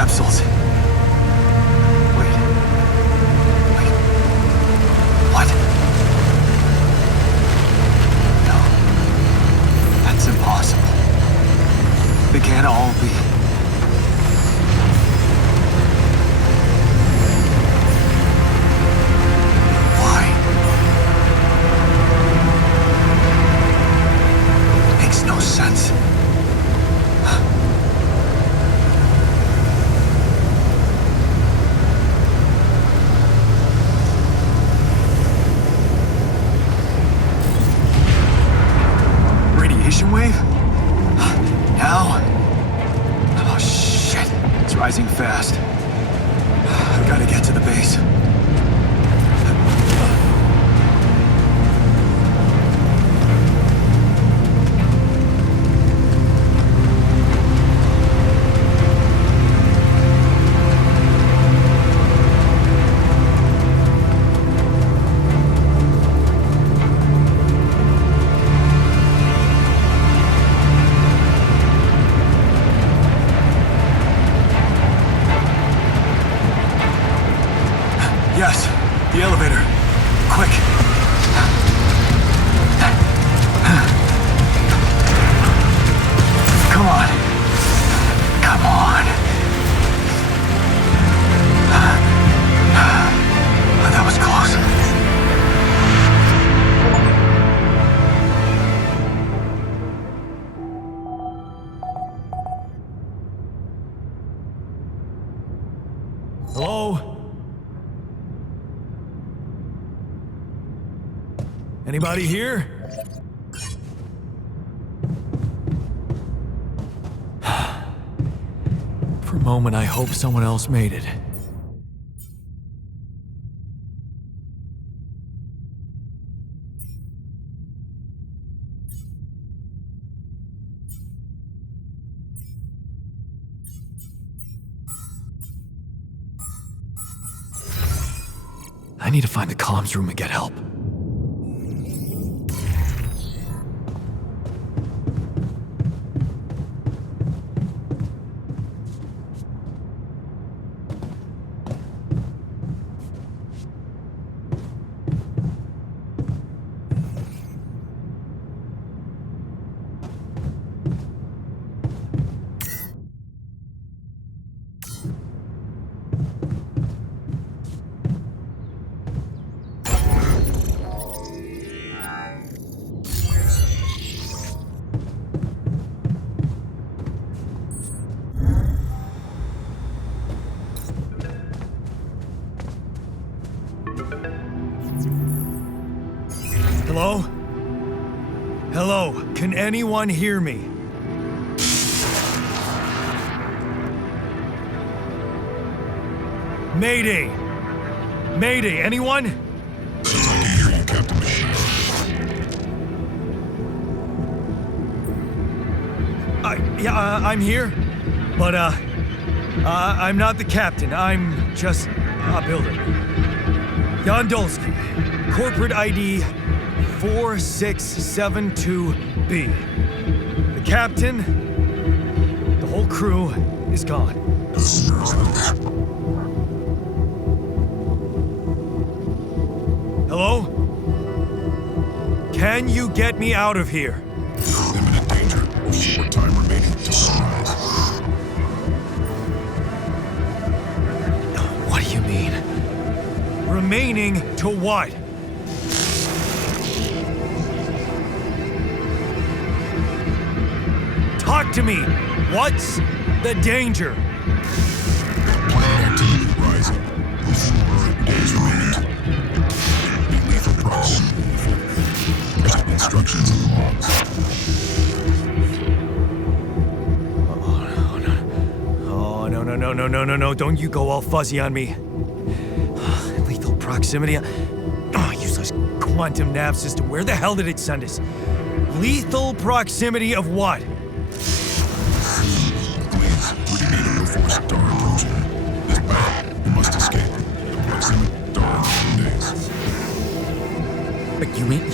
capsules. Wait. What? No. That's impossible. They can't all be. Why? Makes no sense. Radiation wave? Now? Oh shit, it's rising fast. I gotta get to the base. Yes, the elevator. Quick. Come on. Come on. That was close. Hello? Anybody here? For a moment, I hope someone else made it. I need to find the comms room and get help. Hello? Hello? Can anyone hear me? Mayday! Mayday, anyone? I can hear you, Captain Machine. I'm here, but I'm not the captain. I'm just a builder. Jan Dolsky, corporate ID 4672B. The captain, the whole crew is gone. Hello? Can you get me out of here? Imminent danger. Short time remaining to sunrise. What do you mean? Remaining to what? Talk to me! What's the danger? Planet activity rising. 4 days remaining. Be lethal proximity. Instructions in the logs. Oh, no. Don't you go all fuzzy on me. Lethal proximity. Oh, useless quantum nav system. Where the hell did it send us? Lethal proximity of what? Please, we need it before star approaching. This battle, we must escape. The proximity star in days.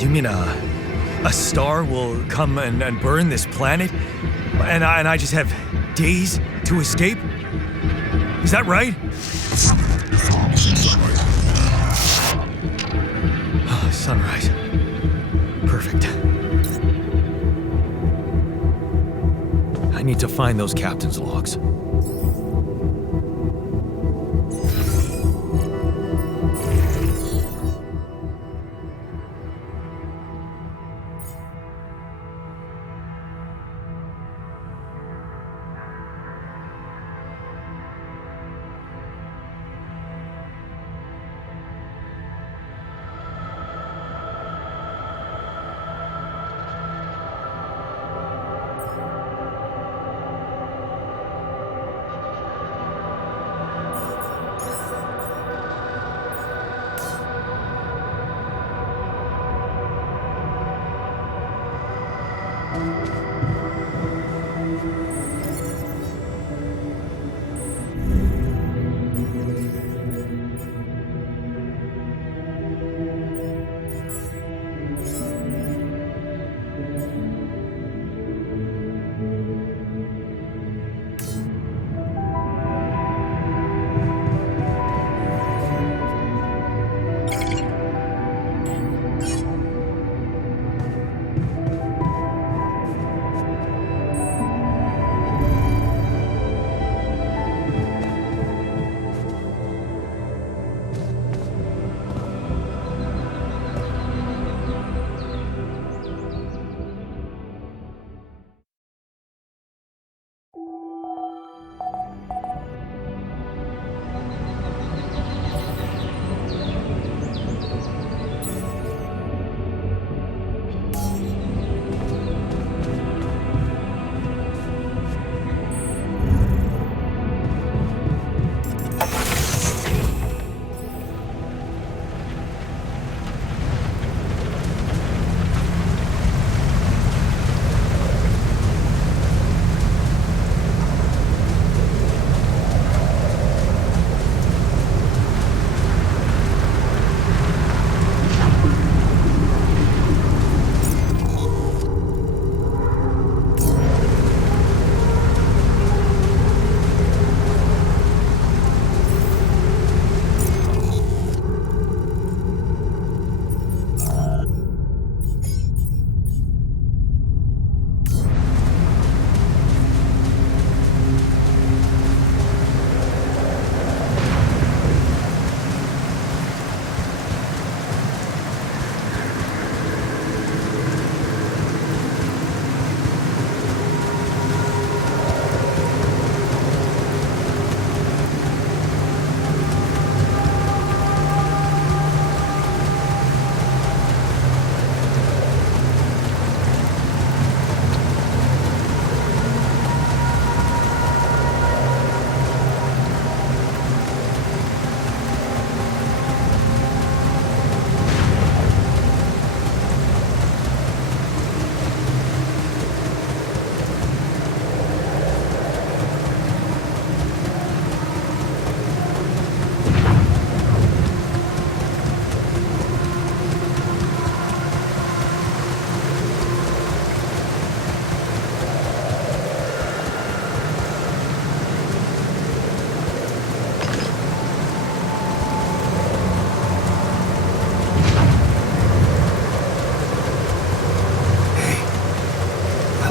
You mean a star will come and burn this planet? And I just have days to escape? Is that right? Sunrise. Perfect. I need to find those captain's logs.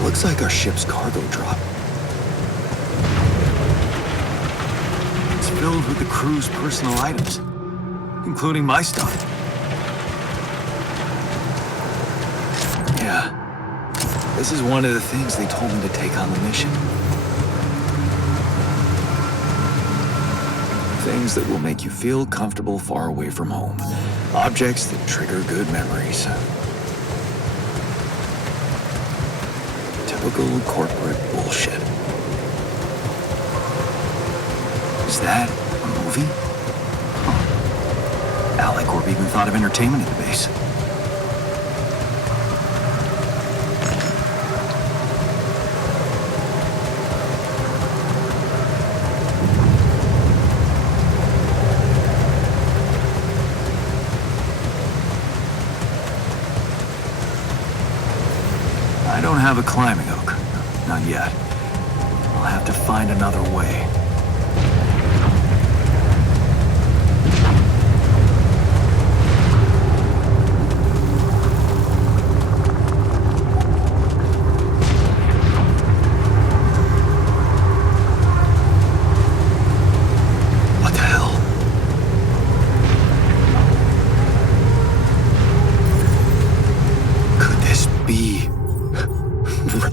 Looks like our ship's cargo drop. It's filled with the crew's personal items, including my stuff. Yeah, this is one of the things they told me to take on the mission. Things that will make you feel comfortable far away from home. Objects that trigger good memories. Typical corporate bullshit. Is that a movie? Huh. Alicorp even thought of entertainment at the base. I don't have a climbing hook. Not yet. I'll have to find another way.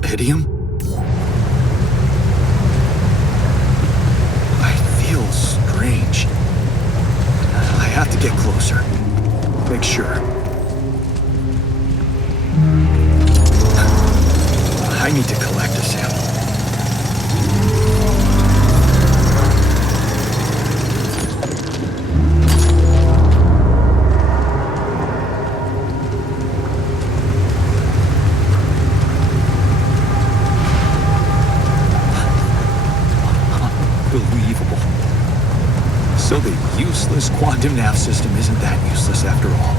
Rapidium? I feel strange. I have to get closer. Make sure. I need to collect a sample. Unbelievable. So the useless quantum nav system isn't that useless after all.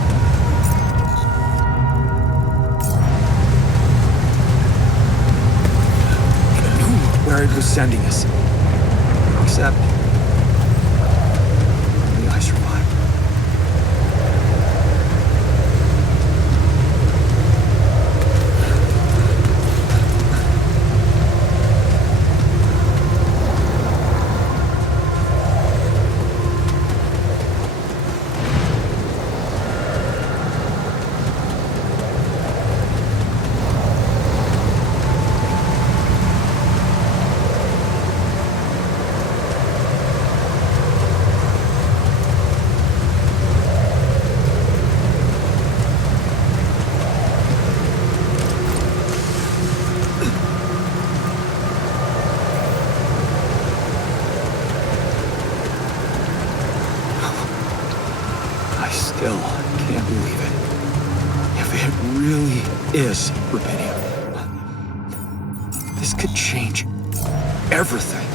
I knew where it was sending us. Except... only I survived. Still can't believe it. If it really is Rapidium, this could change everything.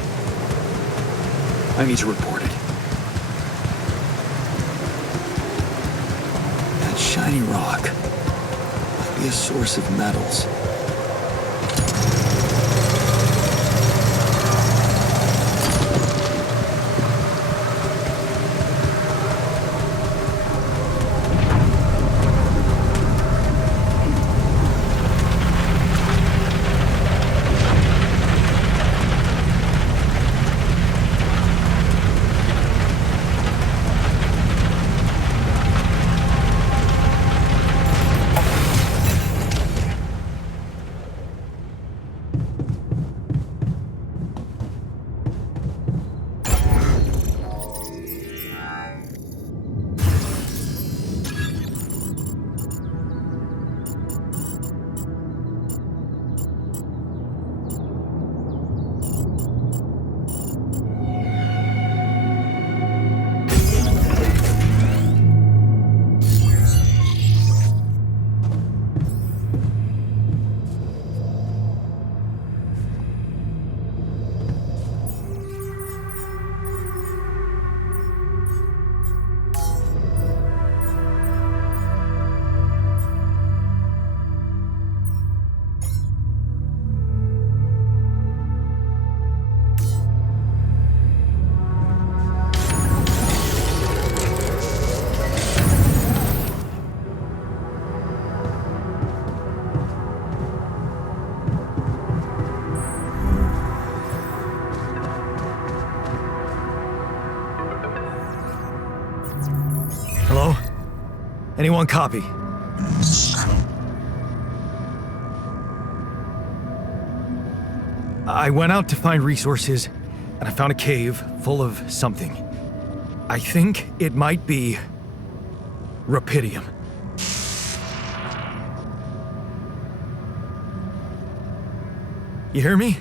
I need to report it. That shiny rock might be a source of metals. Hello? Anyone copy? I went out to find resources, and I found a cave full of something. I think it might be Rapidium. You hear me?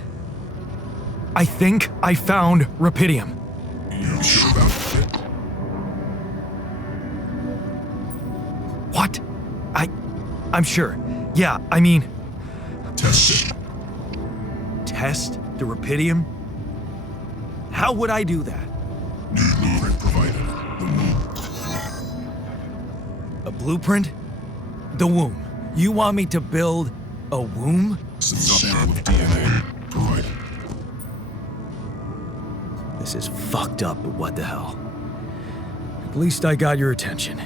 I think I found Rapidium. You sure about it? What? I'm sure. Yeah, I mean... Test it. Test the Rapidium? How would I do that? New blueprint provided. The moon. A blueprint? The womb. You want me to build a womb? Sample of DNA provided. This is fucked up, but what the hell? At least I got your attention.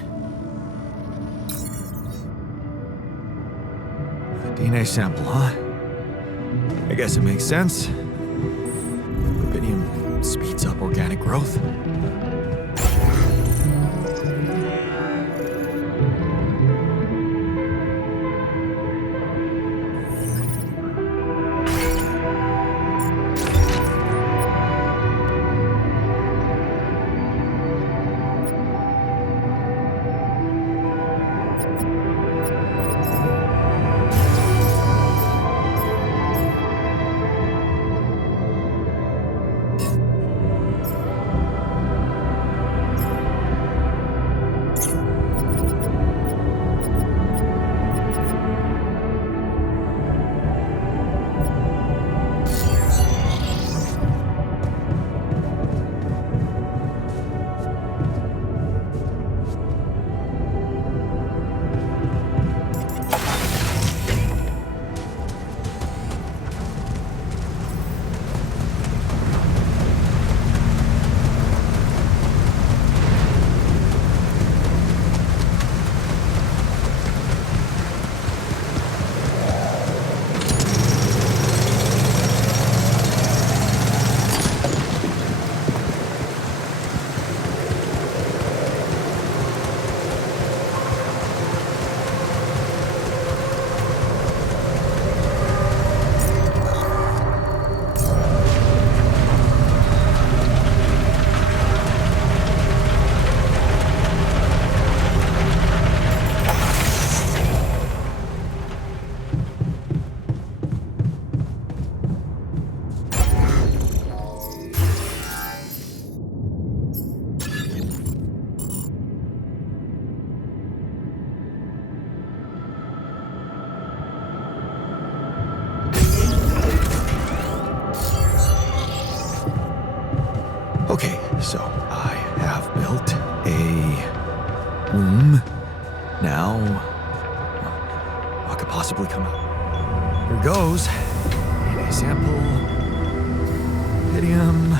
A DNA sample, huh? I guess it makes sense. Rapidium speeds up organic growth. So I have built a womb. Now, what could possibly come out? Here goes. DNA sample. Idiom.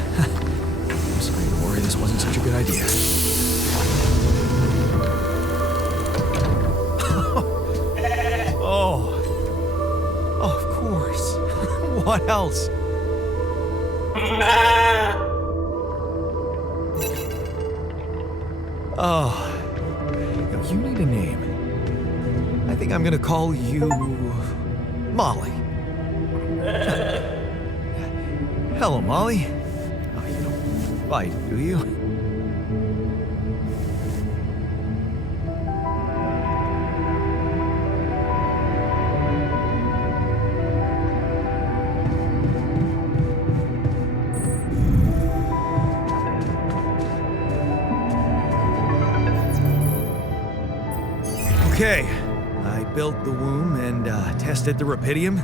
Sorry, don't worry, this wasn't such a good idea. Oh, of course. What else? Oh, you need a name. I think I'm gonna call you Molly. Hello, Molly. Oh, you don't bite, do you? Okay, I built the womb and tested the rapidium.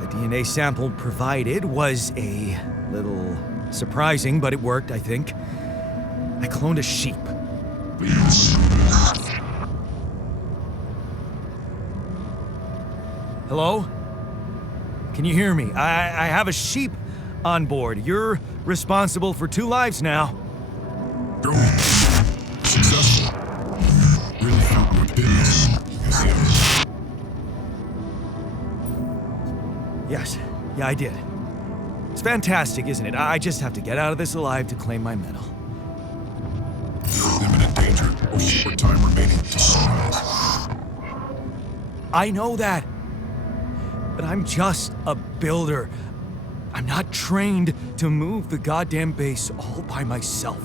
The DNA sample provided was a little surprising, but it worked, I think. I cloned a sheep. Hello? Can you hear me? I have a sheep on board. You're responsible for 2 lives now. Go. Successful. Really found what did this. Yes, yeah, I did. It's fantastic, isn't it? I just have to get out of this alive to claim my medal. You're in imminent danger with short time remaining to sunrise. I know that. But I'm just a builder. I'm not trained to move the goddamn base all by myself.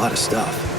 lot of stuff.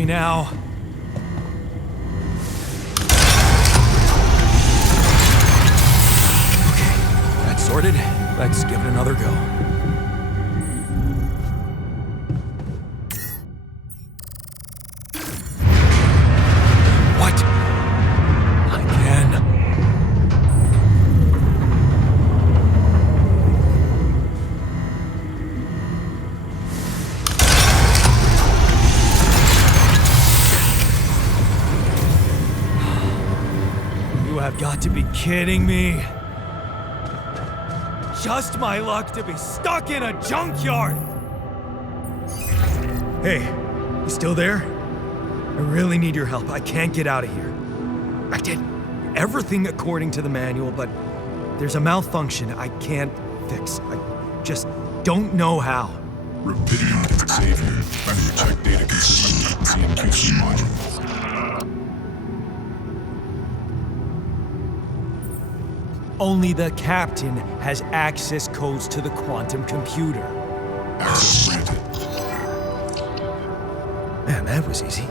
me now. Okay, that's sorted. Let's give it another go. What? Again? You have got to be kidding me. Just my luck to be stuck in a junkyard! Hey, you still there? I really need your help. I can't get out of here. I did everything according to the manual, but there's a malfunction I can't fix. I just don't know how. Rapidium can save you. I need to check data consistently with CMQC module. Only the captain has access codes to the quantum computer. Access granted. Man, that was easy.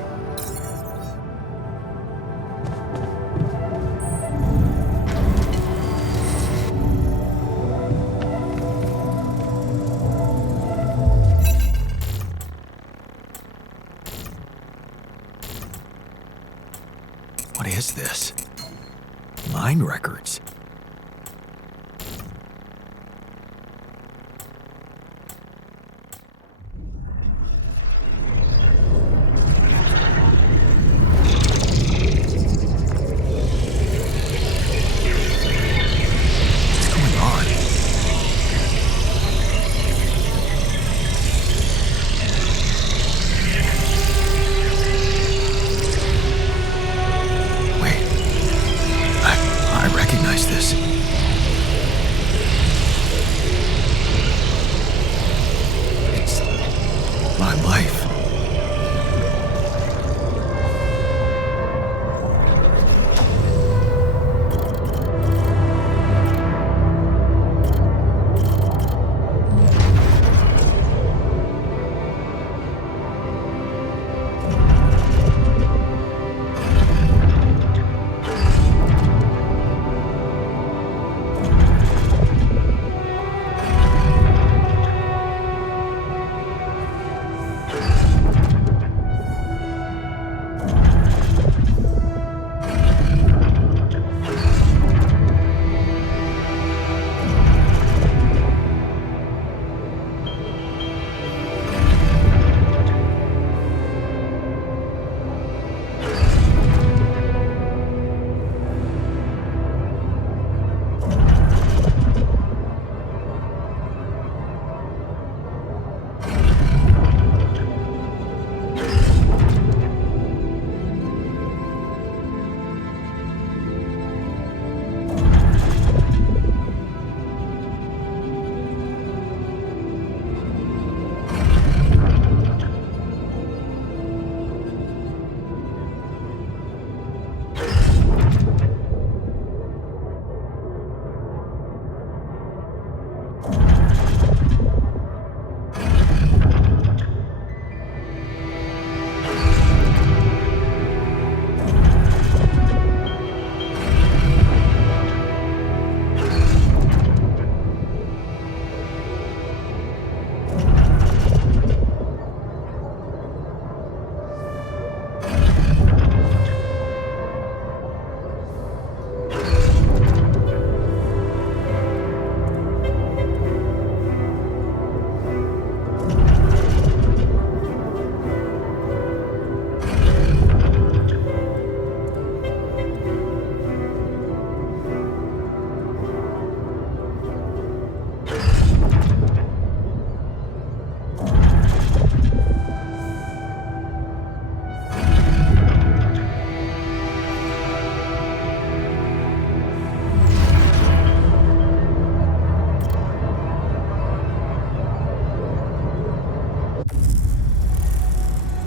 What is this? Mine records. This. It's my life.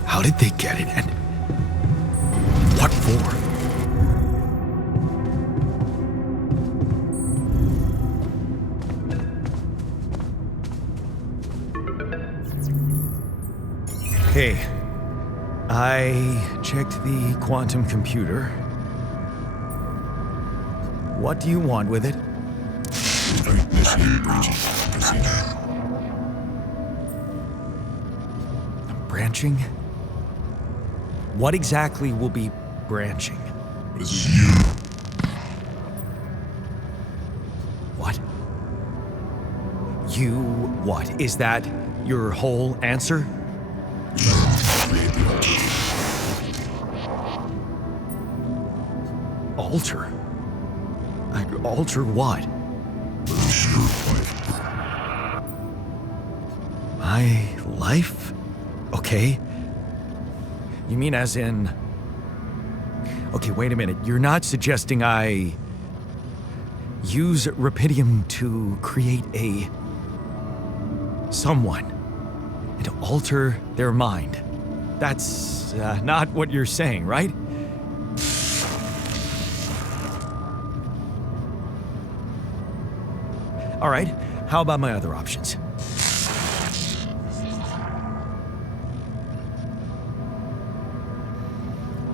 How did they get it, and what for? Hey, I checked the quantum computer. What do you want with it? Initiate branching procedure. Branching? What exactly will be branching? What is it? You. What? You what? Is that your whole answer? Create the altar. Alter? Alter what? Lose your life. My life? Okay. You mean as in... Okay, wait a minute. You're not suggesting I... use Rapidium to create a... someone. And to alter their mind. That's not what you're saying, right? All right, how about my other options?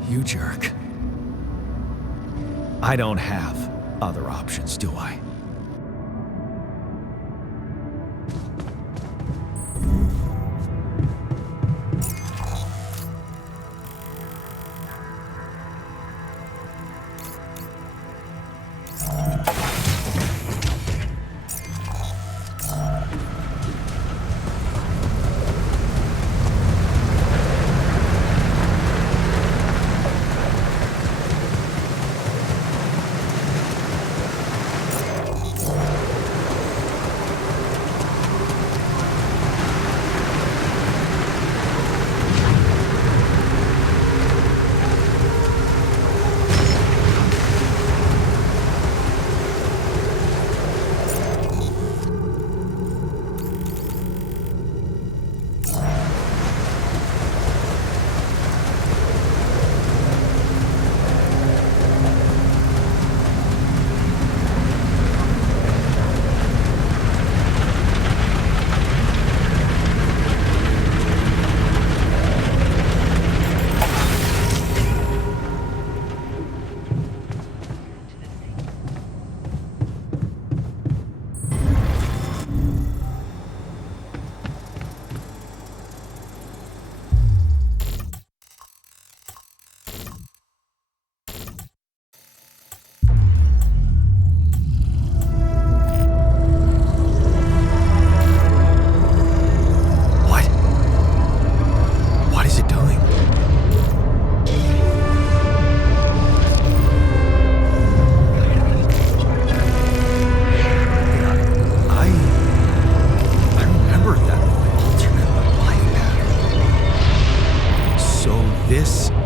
You jerk. I don't have other options, do I?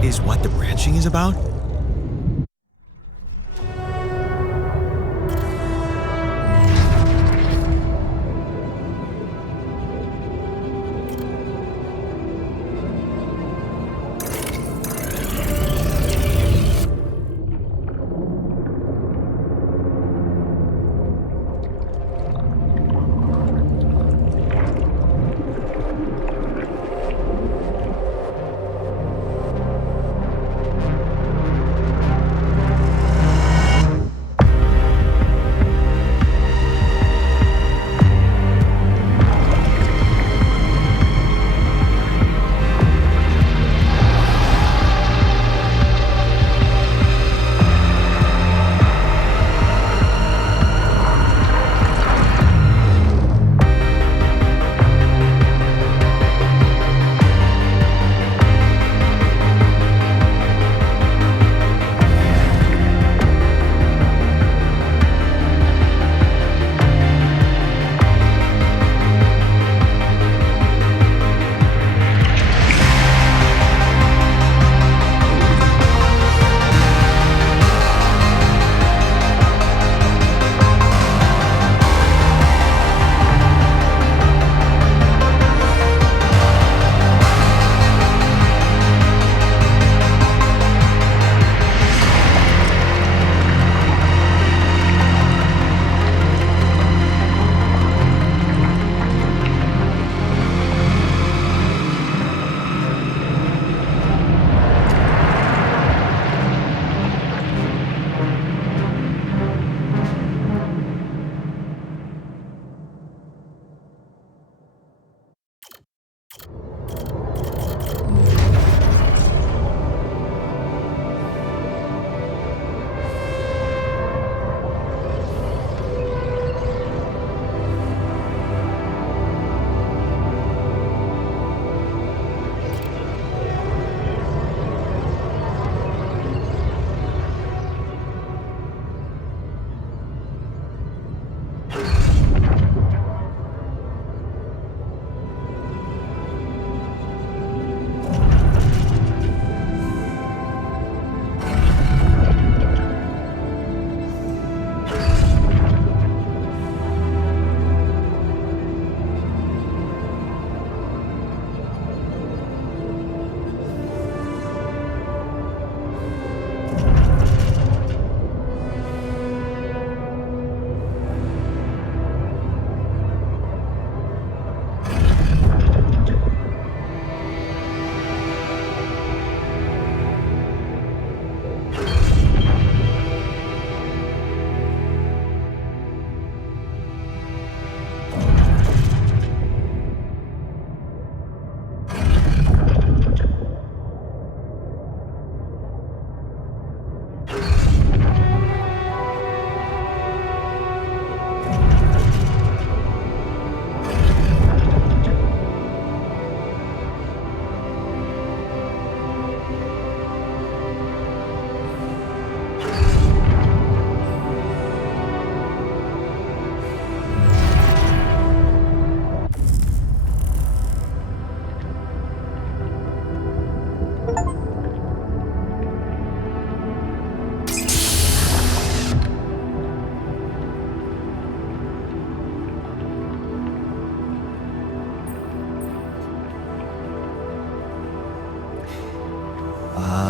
Is what the branching is about?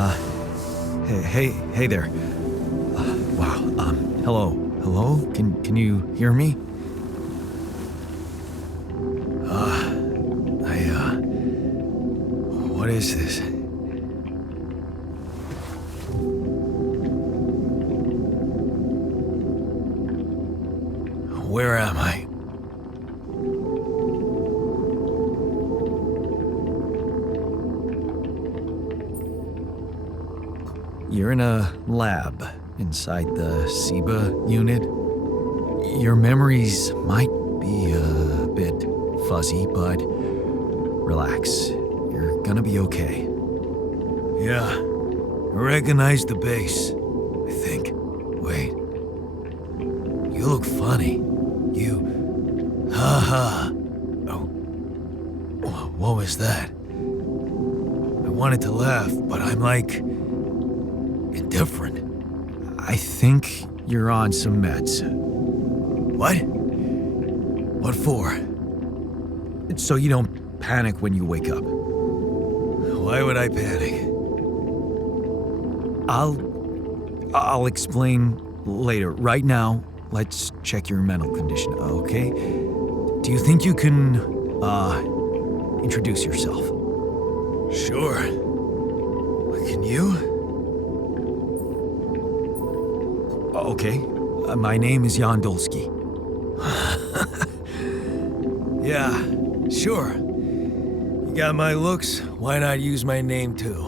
Hey there. Wow, hello? Can you hear me? What is this? Where am I? You're in a lab inside the SIBA unit. Your memories might be a bit fuzzy, but relax. You're gonna be okay. Yeah, I recognize the base, I think. Wait. You look funny. Oh. What was that? I wanted to laugh, but I'm like... indifferent. I think you're on some meds. What? What for? So you don't panic when you wake up. Why would I panic? I'll explain later. Right now, let's check your mental condition, okay? Do you think you can, introduce yourself? Sure. Can you? Okay. My name is Yandolski. Yeah, sure. You got my looks, why not use my name too?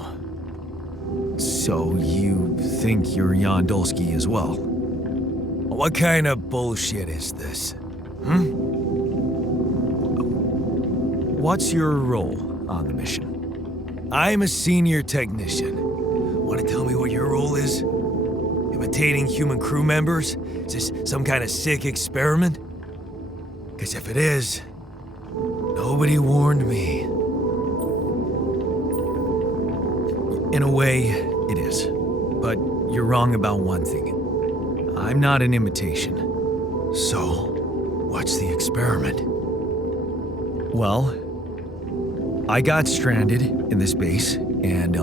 So you think you're Yandolski as well? What kind of bullshit is this? What's your role on the mission? I'm a senior technician. Want to tell me what your role is? Imitating human crew members? Is this some kind of sick experiment? Because if it is, nobody warned me. In a way, it is. But you're wrong about one thing. I'm not an imitation. So, what's the experiment? Well, I got stranded in this base, and,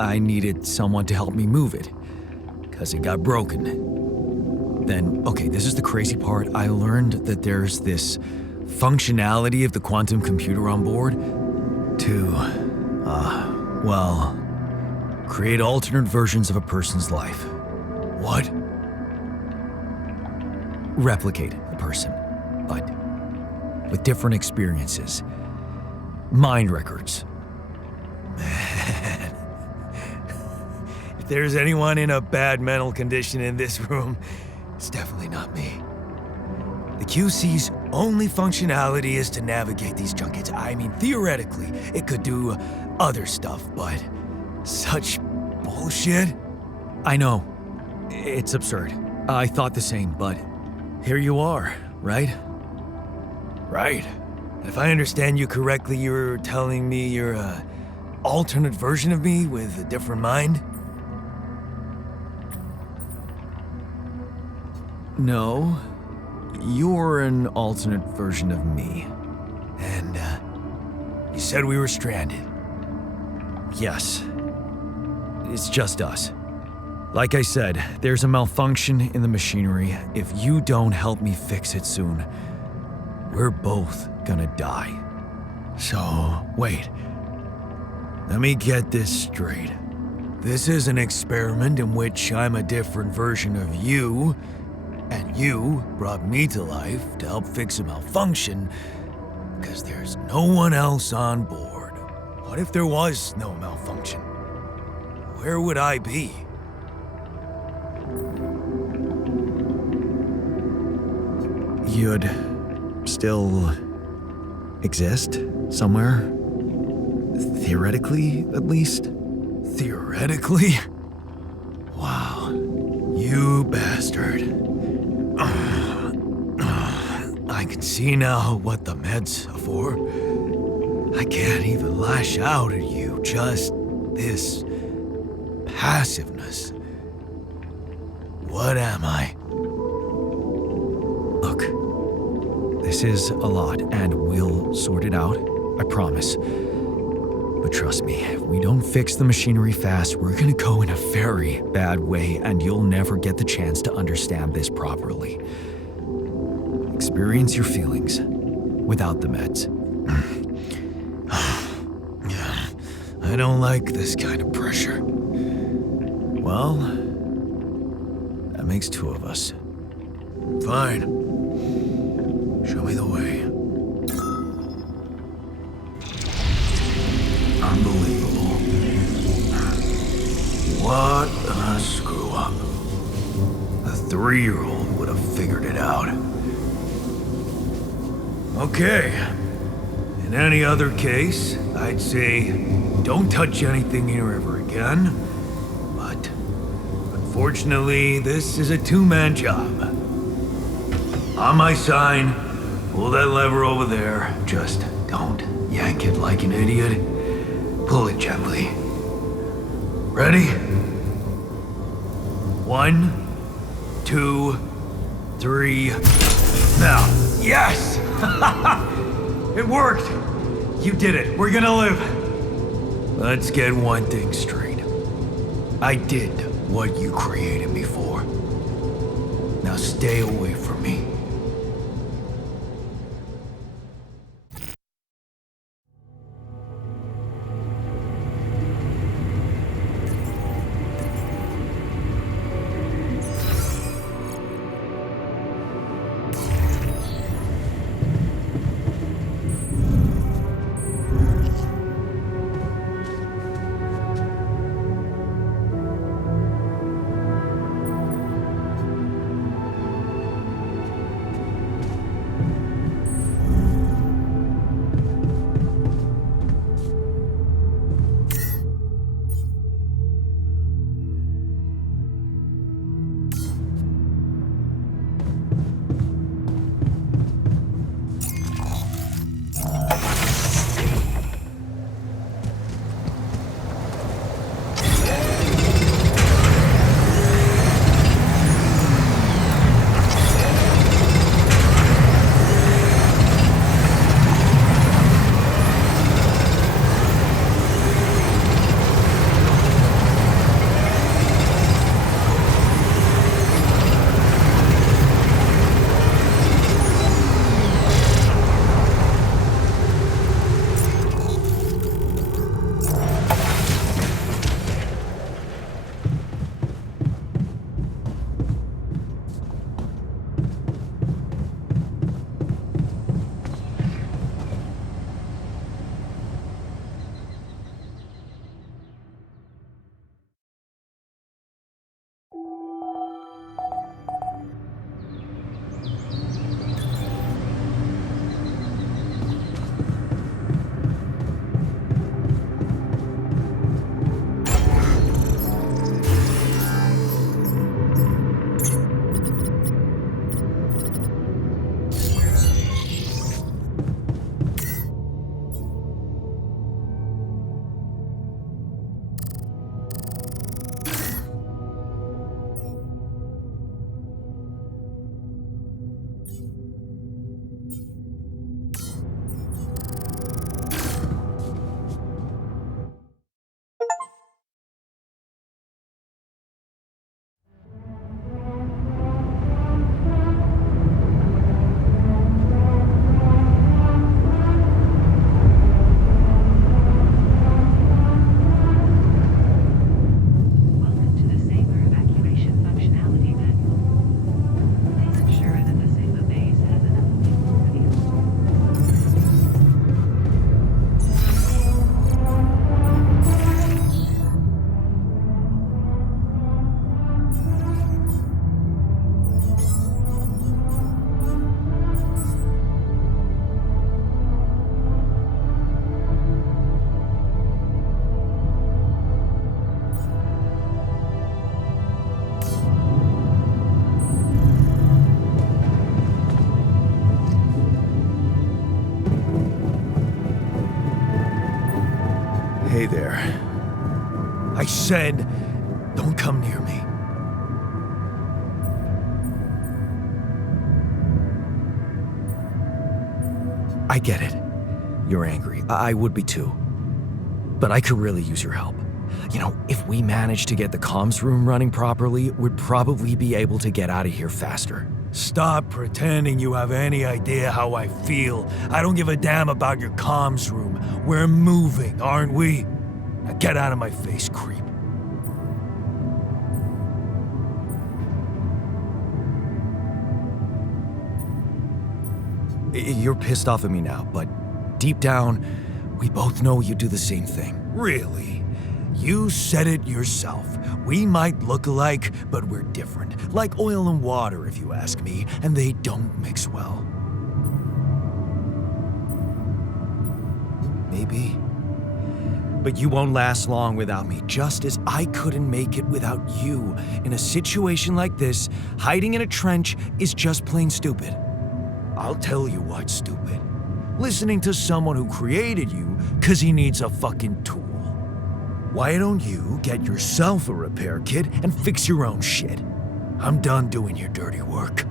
I needed someone to help me move it. Because it got broken. Then, okay, this is the crazy part. I learned that there's this functionality of the quantum computer on board to, create alternate versions of a person's life. What? Replicate a person, but with different experiences. Mind records. Man. If there's anyone in a bad mental condition in this room, it's definitely not me. The QC's only functionality is to navigate these junkets. I mean, theoretically, it could do other stuff, but such bullshit? I know. It's absurd. I thought the same, but here you are, right? Right. If I understand you correctly, you're telling me you're a alternate version of me with a different mind? No. You're an alternate version of me. And, you said we were stranded. Yes. It's just us. Like I said, there's a malfunction in the machinery. If you don't help me fix it soon, we're both gonna die. So, wait. Let me get this straight. This is an experiment in which I'm a different version of you, and you brought me to life to help fix a malfunction because there's no one else on board. What if there was no malfunction? Where would I be? You'd still exist somewhere? Theoretically, at least? Theoretically? Wow. You bastard. I can see now what the meds are for. I can't even lash out at you, just this passiveness. What am I? Look, this is a lot, and we'll sort it out, I promise. But trust me, if we don't fix the machinery fast, we're gonna go in a very bad way, and you'll never get the chance to understand this properly. Experience your feelings without the meds. Yeah, I don't like this kind of pressure. Well, that makes two of us. Fine. Show me the way. Unbelievable. What a screw-up. A 3-year-old would have figured it out. Okay. In any other case, I'd say don't touch anything here ever again. But unfortunately, this is a two-man job. On my sign, pull that lever over there. Just don't yank it like an idiot. Pull it gently. Ready? 1, 2, 3. Now. Yes! It worked! You did it. We're gonna live. Let's get one thing straight. I did what you created me for. Now stay away from me. Hey there. I said, don't come near me. I get it. You're angry. I would be too. but I could really use your help. You know, if we manage to get the comms room running properly, we'd probably be able to get out of here faster. Stop pretending you have any idea how I feel. I don't give a damn about your comms room. We're moving, aren't we? Now get out of my face, creep. You're pissed off at me now, but deep down, we both know you do the same thing. Really? You said it yourself. We might look alike, but we're different. Like oil and water, if you ask me, and they don't mix well. Maybe. But you won't last long without me, just as I couldn't make it without you. In a situation like this, hiding in a trench is just plain stupid. I'll tell you what's stupid. Listening to someone who created you 'cause he needs a fucking tool. Why don't you get yourself a repair kit and fix your own shit? I'm done doing your dirty work.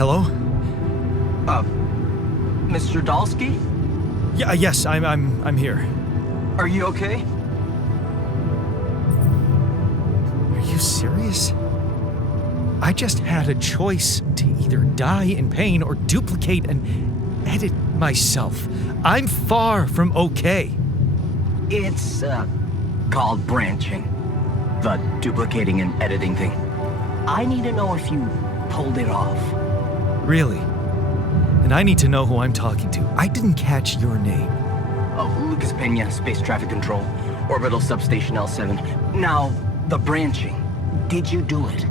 Hello? Mr. Dalsky? Yeah, yes, I'm here. Are you okay? Are you serious? I just had a choice to either die in pain or duplicate and edit myself. I'm far from okay. It's, called branching. The duplicating and editing thing. I need to know if you pulled it off. Really? And I need to know who I'm talking to. I didn't catch your name. Oh, Lucas Pena, Space Traffic Control, Orbital Substation L7. Now, the branching. Did you do it?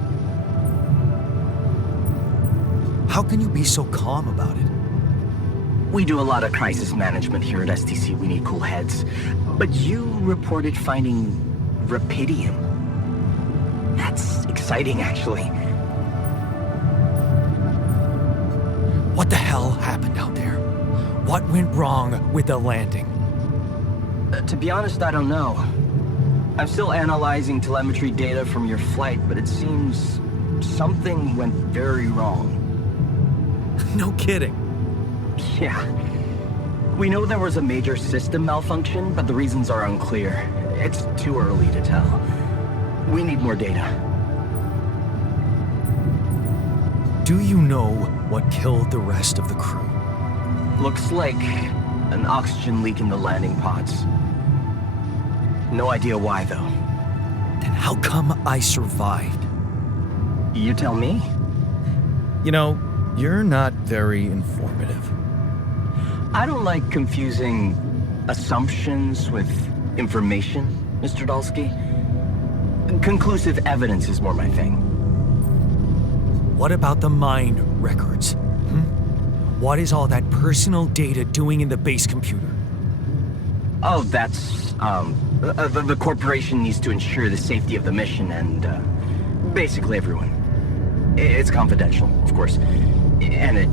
How can you be so calm about it? We do a lot of crisis management here at STC. We need cool heads. But you reported finding Rapidium. That's exciting, actually. What the hell happened out there? What went wrong with the landing? To be honest, I don't know. I'm still analyzing telemetry data from your flight, but it seems something went very wrong. No kidding. Yeah. We know there was a major system malfunction, but the reasons are unclear. It's too early to tell. We need more data. Do you know what killed the rest of the crew? Looks like an oxygen leak in the landing pods. No idea why, though. Then how come I survived? You tell me? You know, you're not very informative. I don't like confusing assumptions with information, Mr. Dalsky. Conclusive evidence is more my thing. What about the mine records? What is all that personal data doing in the base computer? Oh, that's, the corporation needs to ensure the safety of the mission and, basically everyone. It's confidential, of course. And it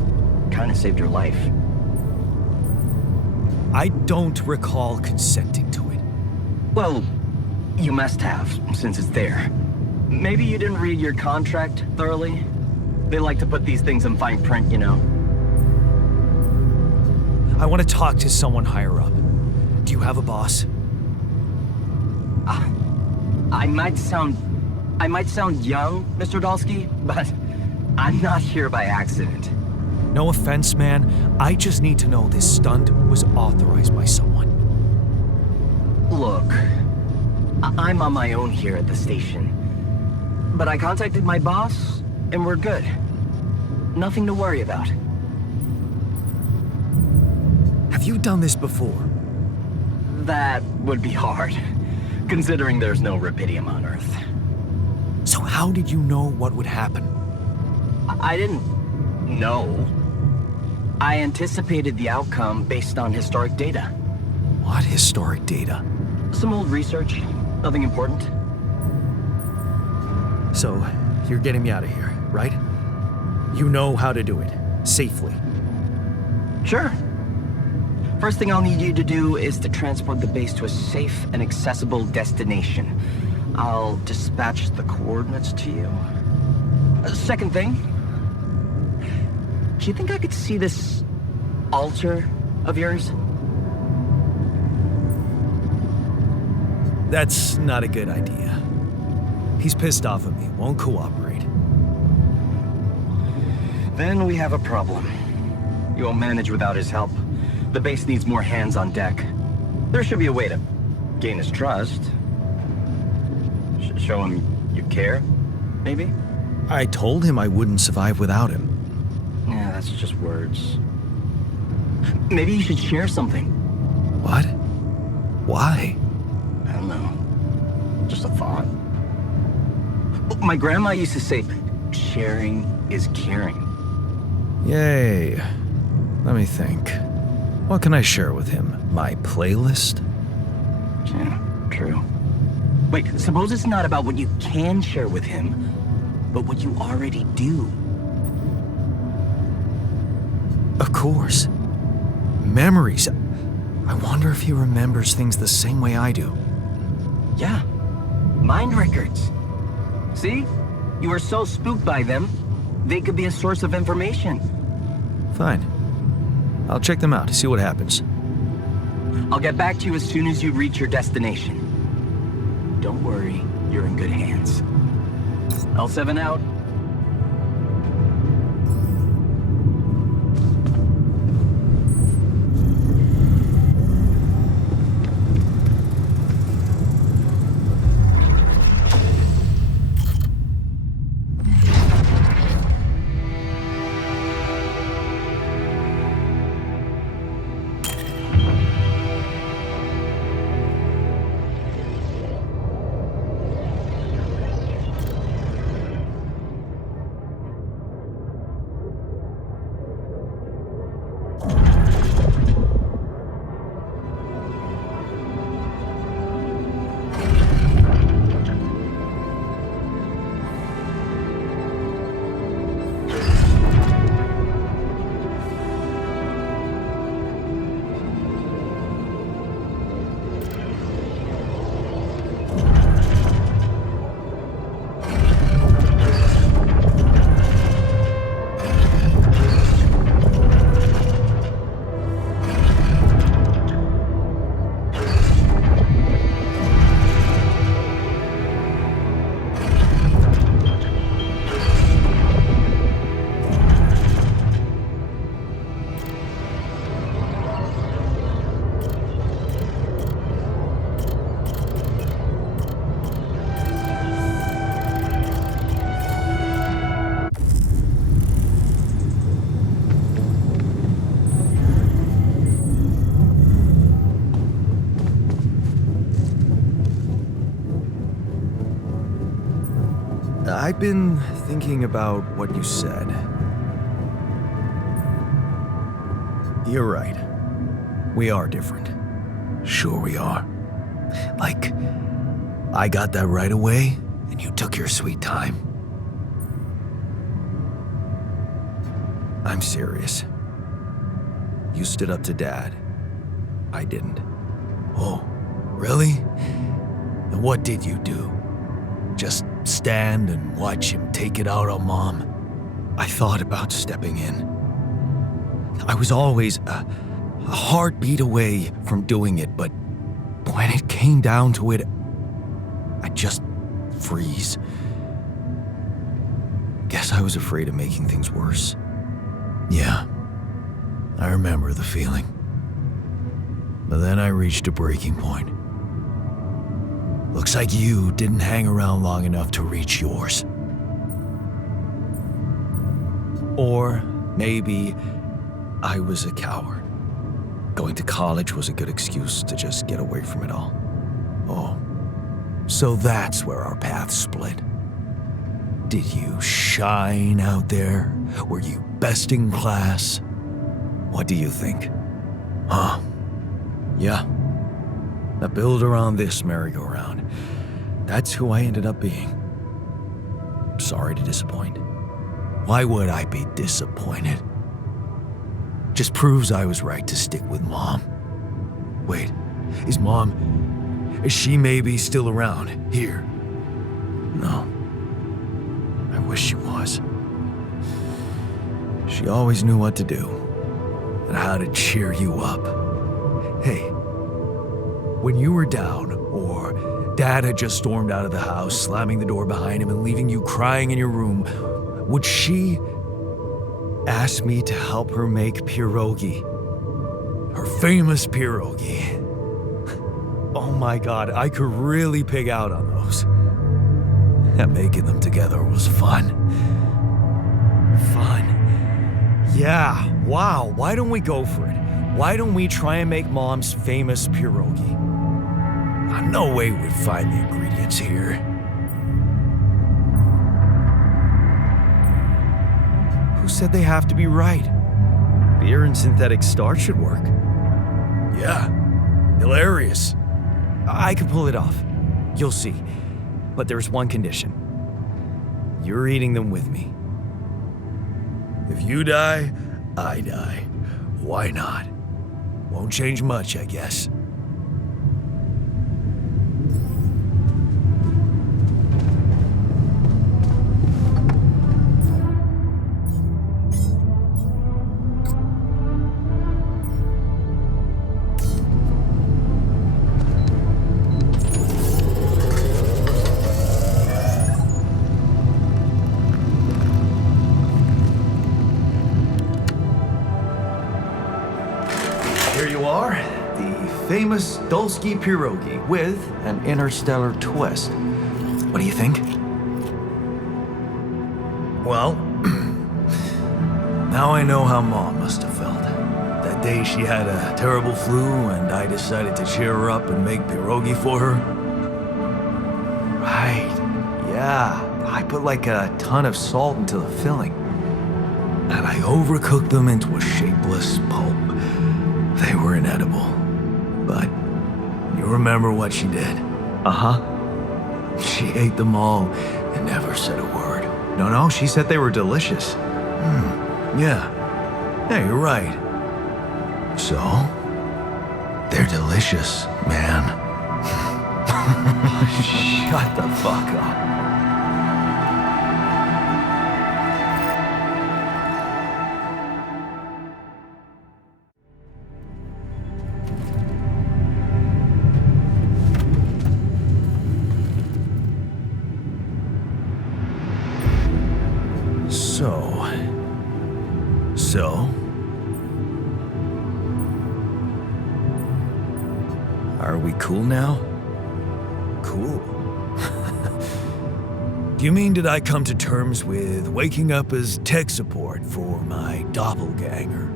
kind of saved your life. I don't recall consenting to it. Well, you must have, since it's there. Maybe you didn't read your contract thoroughly? They like to put these things in fine print, you know. I want to talk to someone higher up. Do you have a boss? I might sound I might sound young, Mr. Dalsky, but I'm not here by accident. No offense, man. I just need to know this stunt was authorized by someone. Look, I'm on my own here at the station. But I contacted my boss, and we're good. Nothing to worry about. Have you done this before? That would be hard, considering there's no rubidium on Earth. So how did you know what would happen? I didn't know. I anticipated the outcome based on historic data. What historic data? Some old research, nothing important. So, you're getting me out of here, right? You know how to do it, safely. Sure. First thing I'll need you to do is to transport the base to a safe and accessible destination. I'll dispatch the coordinates to you. Second thing, do you think I could see this altar of yours? That's not a good idea. He's pissed off at me, won't cooperate. Then we have a problem. You won't manage without his help. The base needs more hands on deck. There should be a way to gain his trust. Show him you care, maybe? I told him I wouldn't survive without him. Yeah, that's just words. Maybe you should share something. What? Why? I don't know. Just a thought. My grandma used to say, sharing is caring. Yay. Let me think. What can I share with him? My playlist? Yeah, true. Wait, suppose it's not about what you can share with him, but what you already do. Of course. Memories. I wonder if he remembers things the same way I do. Yeah, mind records. See? You were so spooked by them, they could be a source of information. Fine. I'll check them out, see what happens. I'll get back to you as soon as you reach your destination. Don't worry, you're in good hands. L7 out. I've been thinking about what you said. You're right. We are different. Sure we are. Like, I got that right away, and you took your sweet time. I'm serious. You stood up to Dad. I didn't. Oh, really? And what did you do? Just stand and watch him take it out on Mom? I thought about stepping in. I was always a heartbeat away from doing it, but when it came down to it, I'd just freeze. guess I was afraid of making things worse. Yeah, I remember the feeling. But then I reached a breaking point. Looks like you didn't hang around long enough to reach yours. Or maybe I was a coward. Going to college was a good excuse to just get away from it all. Oh, so that's where our paths split. Did you shine out there? Were you best in class? What do you think? Huh? Yeah. I build around this merry-go-round. That's who I ended up being. Sorry to disappoint. Why would I be disappointed? Just proves I was right to stick with Mom. Wait, is she maybe still around here? No. I wish she was. She always knew what to do and how to cheer you up. Hey, when you were down or Dad had just stormed out of the house, slamming the door behind him and leaving you crying in your room, would she ask me to help her make pierogi? Her famous pierogi. Oh my God, I could really pig out on those. And making them together was fun. Yeah, wow, why don't we go for it? Why don't we try and make Mom's famous pierogi? No way we'd find the ingredients here. Who said they have to be right? Beer and synthetic starch should work. Yeah, hilarious. I could pull it off. You'll see. But there's one condition. You're eating them with me. If you die, I die. Why not? Won't change much, I guess. Here you are, the famous Dulski pierogi with an interstellar twist. What do you think? Well, now I know how Mom must have felt. That day she had a terrible flu and I decided to cheer her up and make pierogi for her. Right, yeah. I put like a ton of salt into the filling. And I overcooked them into a shapeless pulp. They were inedible, but you remember what she did? Uh-huh. She ate them all and never said a word. No, she said they were delicious. Yeah, you're right. So, they're delicious, man. Shut the fuck up. So, are we cool now? Cool. You mean did I come to terms with waking up as tech support for my doppelganger?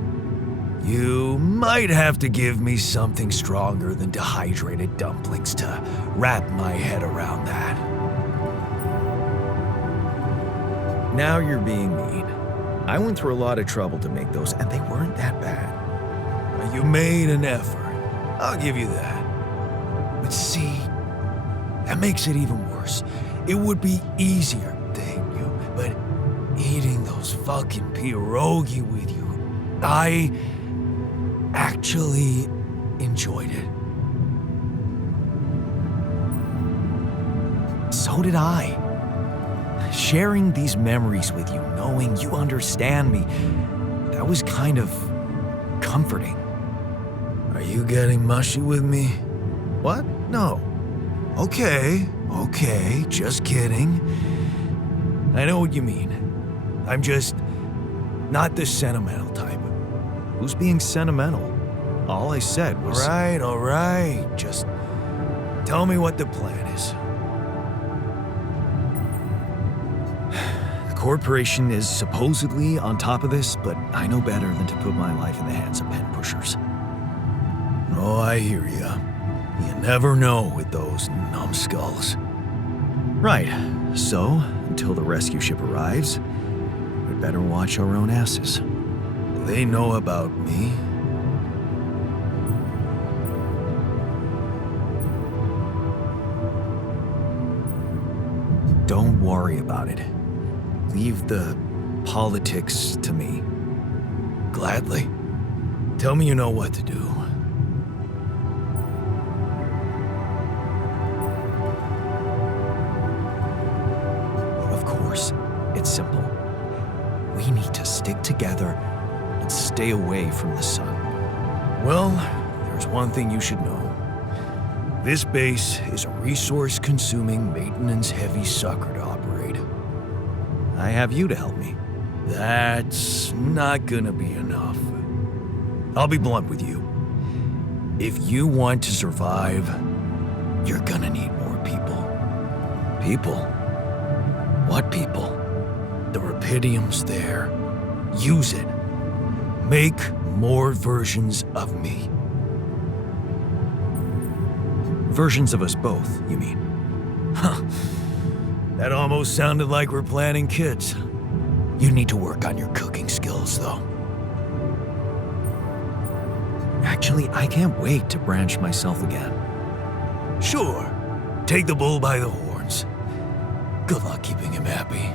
You might have to give me something stronger than dehydrated dumplings to wrap my head around that. Now you're being mean. I went through a lot of trouble to make those, and they weren't that bad. You made an effort. I'll give you that. But see, that makes it even worse. It would be easier to hate you, but eating those fucking pierogi with you, I actually enjoyed it. So did I. Sharing these memories with you, knowing you understand me, that was kind of comforting. Are you getting mushy with me? What? No. Okay, just kidding. I know what you mean. I'm just not the sentimental type. Who's being sentimental? All I said was... All right. Just tell me what the plan is. The corporation is supposedly on top of this, but I know better than to put my life in the hands of pen pushers. Oh, I hear ya. You never know with those numbskulls. Right. So, until the rescue ship arrives, we'd better watch our own asses. Do they know about me? Don't worry about it. Leave the politics to me. Gladly. Tell me you know what to do. Of course, it's simple. We need to stick together and stay away from the sun. Well, there's one thing you should know. This base is a resource-consuming, maintenance-heavy sucker to operate. I have you to help me. That's not gonna be enough. I'll be blunt with you. If you want to survive, you're gonna need more people. People? What people? The Rapidium's there. Use it. Make more versions of me. Versions of us both, you mean? Huh. That almost sounded like we're planning kids. You need to work on your cooking skills, though. Actually, I can't wait to branch myself again. Sure. Take the bull by the horns. Good luck keeping him happy.